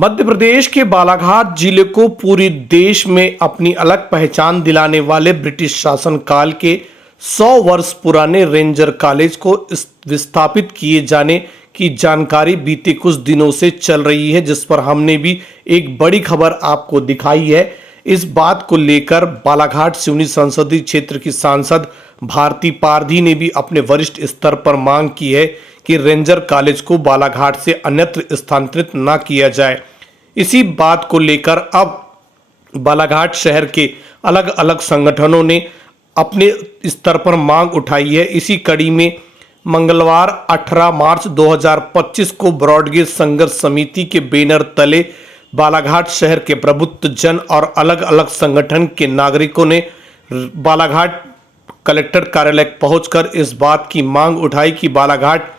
मध्य प्रदेश के बालाघाट जिले को पूरे देश में अपनी अलग पहचान दिलाने वाले ब्रिटिश शासनकाल के 100 वर्ष पुराने रेंजर कॉलेज को विस्थापित किए जाने की जानकारी बीते कुछ दिनों से चल रही है, जिस पर हमने भी एक बड़ी खबर आपको दिखाई है। इस बात को लेकर बालाघाट सिवनी संसदीय क्षेत्र की सांसद भारती पारधी ने भी अपने वरिष्ठ स्तर पर मांग की है कि रेंजर कॉलेज को बालाघाट से अन्यत्र स्थानांतरित न किया जाए। इसी बात को लेकर अब बालाघाट शहर के अलग अलग संगठनों ने अपने स्तर पर मांग उठाई है। इसी कड़ी में मंगलवार 18 मार्च 2025 को ब्रॉडगेज संघर्ष समिति के बैनर तले बालाघाट शहर के प्रबुद्ध जन और अलग अलग संगठन के नागरिकों ने बालाघाट कलेक्टर कार्यालय पहुंचकर इस बात की मांग उठाई कि बालाघाट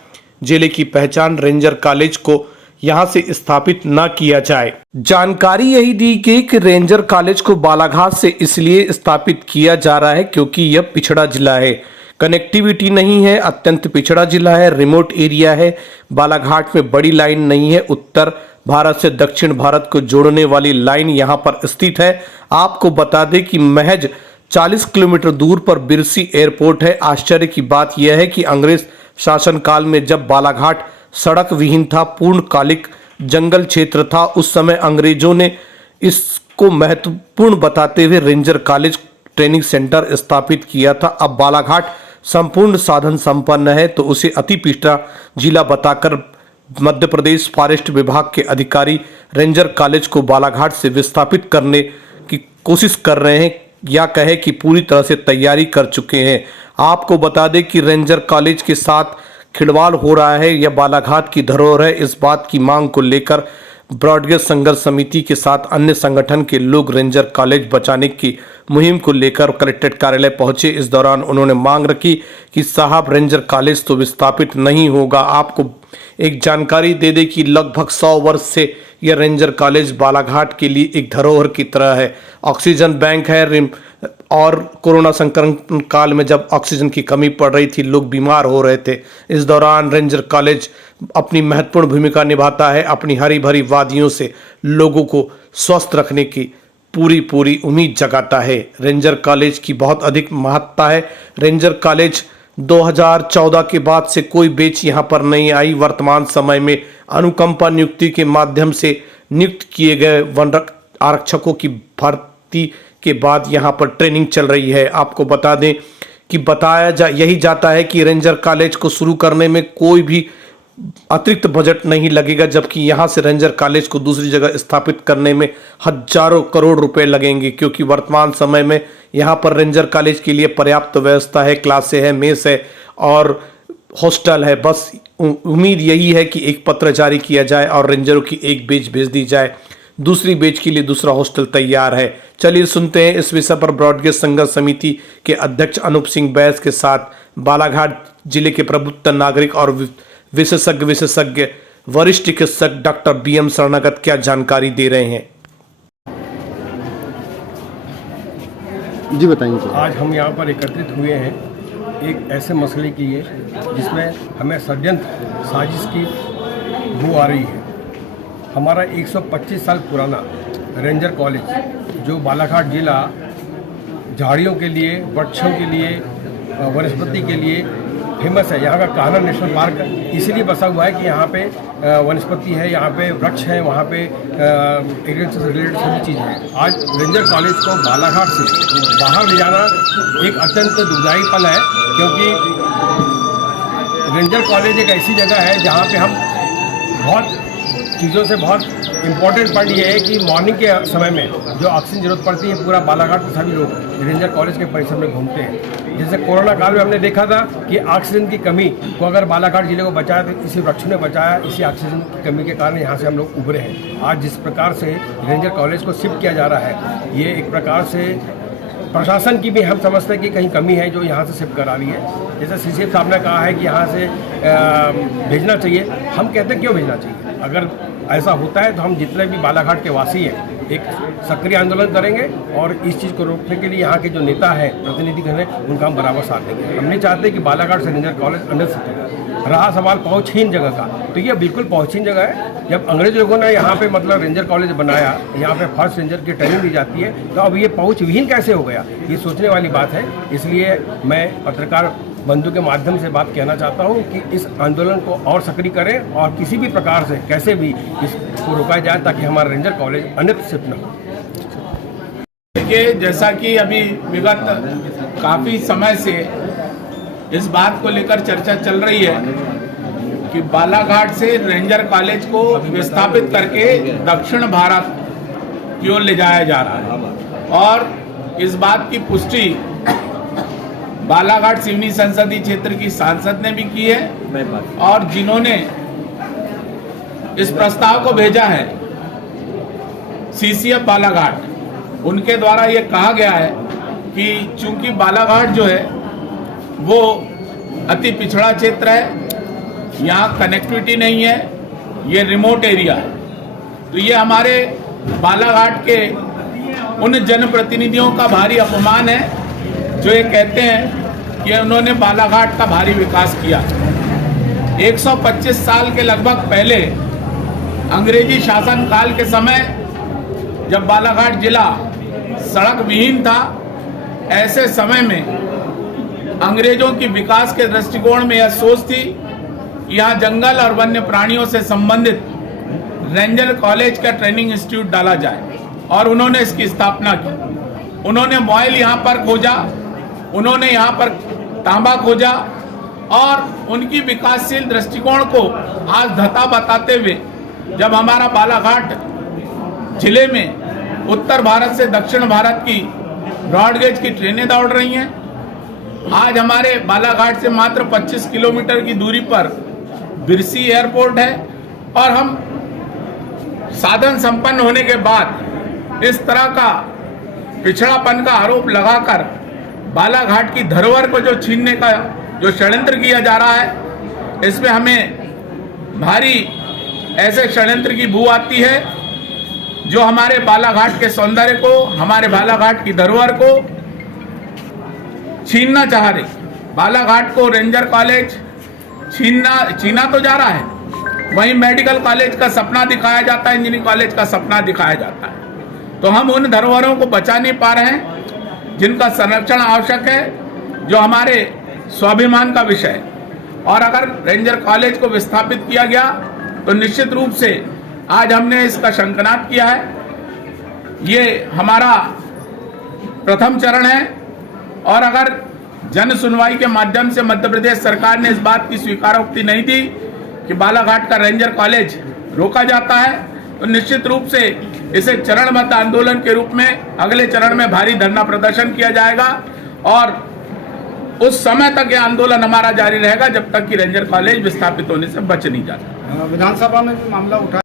जिले की पहचान रेंजर कॉलेज को यहां से स्थापित न किया जाए। जानकारी यही दी गई कि रेंजर कॉलेज को बालाघाट से इसलिए स्थापित किया जा रहा है क्योंकि यह पिछड़ा जिला है, कनेक्टिविटी नहीं है, अत्यंत पिछड़ा जिला है, रिमोट एरिया है। बालाघाट में बड़ी लाइन नहीं है, उत्तर भारत से दक्षिण भारत को जोड़ने वाली लाइन यहां पर स्थित है। आपको बता दें कि महज 40 किलोमीटर दूर पर बिरसी एयरपोर्ट है। आश्चर्य की बात यह है कि अंग्रेज शासनकाल में जब बालाघाट सड़क विहीन था, पूर्णकालिक जंगल क्षेत्र था, उस समय अंग्रेजों ने इसको महत्वपूर्ण बताते हुए रेंजर कॉलेज ट्रेनिंग सेंटर स्थापित किया था। अब बालाघाट संपूर्ण साधन संपन्न है तो उसे अति पिछड़ा जिला बताकर मध्य प्रदेश फॉरेस्ट विभाग के अधिकारी रेंजर कॉलेज को बालाघाट से विस्थापित करने की कोशिश कर रहे हैं, या कहे कि पूरी तरह से तैयारी कर चुके हैं। आपको बता दें कि रेंजर कॉलेज के साथ खिलवाड़ हो रहा है, यह बालाघाट की धरोहर है। इस बात की मांग को लेकर ब्रॉडगेज संघर्ष समिति के साथ अन्य संगठन के लोग रेंजर कॉलेज बचाने की मुहिम को लेकर कलेक्ट्रेट कार्यालय पहुंचे। इस दौरान उन्होंने मांग रखी कि साहब रेंजर कॉलेज तो विस्थापित नहीं होगा। आपको एक जानकारी दे दें कि लगभग 100 वर्ष से यह रेंजर कॉलेज बालाघाट के लिए एक धरोहर की तरह है, ऑक्सीजन बैंक है। और कोरोना संक्रमण काल में जब ऑक्सीजन की कमी पड़ रही थी, लोग बीमार हो रहे थे, इस दौरान रेंजर कॉलेज अपनी महत्वपूर्ण भूमिका निभाता है। अपनी हरी भरी वादियों से लोगों को स्वस्थ रखने की पूरी उम्मीद जगाता है। रेंजर कॉलेज की बहुत अधिक महत्ता है। रेंजर कॉलेज 2014 के बाद से कोई बेच यहाँ पर नहीं आई। वर्तमान समय में अनुकंपा नियुक्ति के माध्यम से नियुक्त किए गए वन आरक्षकों की भर्ती के बाद यहाँ पर ट्रेनिंग चल रही है। आपको बता दें कि यही जाता है कि रेंजर कॉलेज को शुरू करने में कोई भी अतिरिक्त बजट नहीं लगेगा, जबकि यहाँ से रेंजर कॉलेज को दूसरी जगह स्थापित करने में हजारों करोड़ रुपए लगेंगे, क्योंकि वर्तमान समय में यहाँ पर रेंजर कॉलेज के लिए पर्याप्त व्यवस्था है, क्लासें है, मेस है और हॉस्टल है। बस उम्मीद यही है कि एक पत्र जारी किया जाए और रेंजरों की एक बैच भेज दी जाए, दूसरी बैच के लिए दूसरा हॉस्टल तैयार है। चलिए सुनते हैं इस विषय पर ब्रॉडगेज संघर्ष समिति के अध्यक्ष अनूप सिंह बैस के साथ बालाघाट जिले के प्रबुद्ध नागरिक और विशेषज्ञ वरिष्ठ चिकित्सक डॉक्टर BM शरणागत क्या जानकारी दे रहे हैं। जी बताइए। आज हम यहाँ पर एकत्रित हुए हैं एक ऐसे मसले के लिए जिसमें हमें षड्यंत्र साजिश की बू आ रही है। हमारा 125 साल पुराना रेंजर कॉलेज जो बालाघाट जिला झाड़ियों के लिए, वृक्षों के लिए, वनस्पति के लिए फेमस है। यहाँ का कान्हा नेशनल पार्क इसलिए बसा हुआ है कि यहाँ पे वनस्पति है, यहाँ पे वृक्ष है, वहाँ पे एग्रीकल्चर से रिलेटेड सभी चीज़ें हैं। आज रेंजर कॉलेज को बालाघाट से बाहर ले जाना एक अत्यंत दुखदायी पल है, क्योंकि रेंजर कॉलेज एक ऐसी जगह है जहाँ पे हम बहुत चीज़ों से बहुत इम्पोर्टेंट पॉइंट ये है कि मॉर्निंग के समय में जो ऑक्सीजन जरूरत पड़ती है, पूरा बालाघाट के सभी लोग रेंजर कॉलेज के परिसर में घूमते हैं। जैसे कोरोना काल में हमने देखा था कि ऑक्सीजन की कमी को अगर बालाघाट जिले को बचाया तो इसी वृक्षों ने बचाया। इसी ऑक्सीजन की कमी के कारण यहाँ से हम लोग उभरे हैं। आज जिस प्रकार से रेंजर कॉलेज को शिफ्ट किया जा रहा है, ये एक प्रकार से प्रशासन की भी हम समझते हैं कि कहीं कमी है जो यहाँ से शिफ्ट करा रही है। जैसे CCF साहब ने कहा है कि यहाँ से भेजना चाहिए, हम कहते हैं क्यों भेजना चाहिए। अगर ऐसा होता है तो हम जितने भी बालाघाट के वासी हैं एक सक्रिय आंदोलन करेंगे और इस चीज़ को रोकने के लिए यहाँ के जो नेता हैं, प्रतिनिधिगण हैं, उनका हम बराबर साथ देंगे। हम नहीं चाहते कि बालाघाट से रेंजर कॉलेज अन्य रहा सवाल पहुँचहीन जगह का, तो ये बिल्कुल पहुँचहीन जगह है। जब अंग्रेज लोगों ने यहाँ पे मतलब रेंजर कॉलेज बनाया, यहाँ पे फर्स्ट रेंजर की ट्रेनिंग दी जाती है, तो अब ये पहुँच विहीन कैसे हो गया, ये सोचने वाली बात है। इसलिए मैं पत्रकार बंधु के माध्यम से बात कहना चाहता हूँ कि इस आंदोलन को और सक्रिय करें और किसी भी प्रकार से कैसे भी इसको रोका जाए ताकि हमारा रेंजर कॉलेज अन्यत्र शिफ्ट न हो। देखिए, जैसा कि अभी विगत काफ़ी समय से इस बात को लेकर चर्चा चल रही है कि बालाघाट से रेंजर कॉलेज को विस्थापित करके दक्षिण भारत की ओर ले जाया जा रहा है, और इस बात की पुष्टि बालाघाट सिवनी संसदीय क्षेत्र की सांसद ने भी की है, और जिन्होंने इस प्रस्ताव को भेजा है सीसीएफ बालाघाट, उनके द्वारा ये कहा गया है कि चूंकि बालाघाट जो है वो अति पिछड़ा क्षेत्र है, यहाँ कनेक्टिविटी नहीं है, ये रिमोट एरिया है, तो ये हमारे बालाघाट के उन जनप्रतिनिधियों का भारी अपमान है जो ये कहते हैं कि उन्होंने बालाघाट का भारी विकास किया। 125 साल के लगभग पहले अंग्रेजी शासन काल के समय जब बालाघाट जिला सड़क विहीन था, ऐसे समय में अंग्रेजों की विकास के दृष्टिकोण में यह सोच थी कि यहाँ जंगल और वन्य प्राणियों से संबंधित रेंजर कॉलेज का ट्रेनिंग इंस्टीट्यूट डाला जाए, और उन्होंने इसकी स्थापना की। उन्होंने मॉयल यहाँ पर खोजा, उन्होंने यहाँ पर तांबा खोजा, और उनकी विकासशील दृष्टिकोण को आज धता बताते हुए जब हमारा बालाघाट जिले में उत्तर भारत से दक्षिण भारत की ब्रॉडगेज की ट्रेनें दौड़ रही हैं, आज हमारे बालाघाट से मात्र 25 किलोमीटर की दूरी पर बिरसी एयरपोर्ट है, और हम साधन संपन्न होने के बाद इस तरह का पिछड़ापन का आरोप लगाकर बालाघाट की धरोहर को जो छीनने का जो षड्यंत्र किया जा रहा है, इसमें हमें भारी ऐसे षड्यंत्र की बू आती है जो हमारे बालाघाट के सौंदर्य को, हमारे बालाघाट की धरोहर को छीनना चाह रही। बालाघाट को रेंजर कॉलेज छीना तो जा रहा है, वहीं मेडिकल कॉलेज का सपना दिखाया जाता है, इंजीनियरिंग कॉलेज का सपना दिखाया जाता है। तो हम उन धरोहरों को बचा नहीं पा रहे हैं जिनका संरक्षण आवश्यक है, जो हमारे स्वाभिमान का विषय है। और अगर रेंजर कॉलेज को विस्थापित किया गया तो निश्चित रूप से आज हमने इसका शंखनाद किया है। ये हमारा प्रथम चरण है, और अगर जन सुनवाई के माध्यम से मध्य प्रदेश सरकार ने इस बात की स्वीकारोक्ति नहीं दी कि बालाघाट का रेंजर कॉलेज रोका जाता है, तो निश्चित रूप से इसे चरणबद्ध आंदोलन के रूप में अगले चरण में भारी धरना प्रदर्शन किया जाएगा, और उस समय तक यह आंदोलन हमारा जारी रहेगा जब तक कि रेंजर कॉलेज विस्थापित होने से बच नहीं जाता। विधानसभा में भी मामला उठा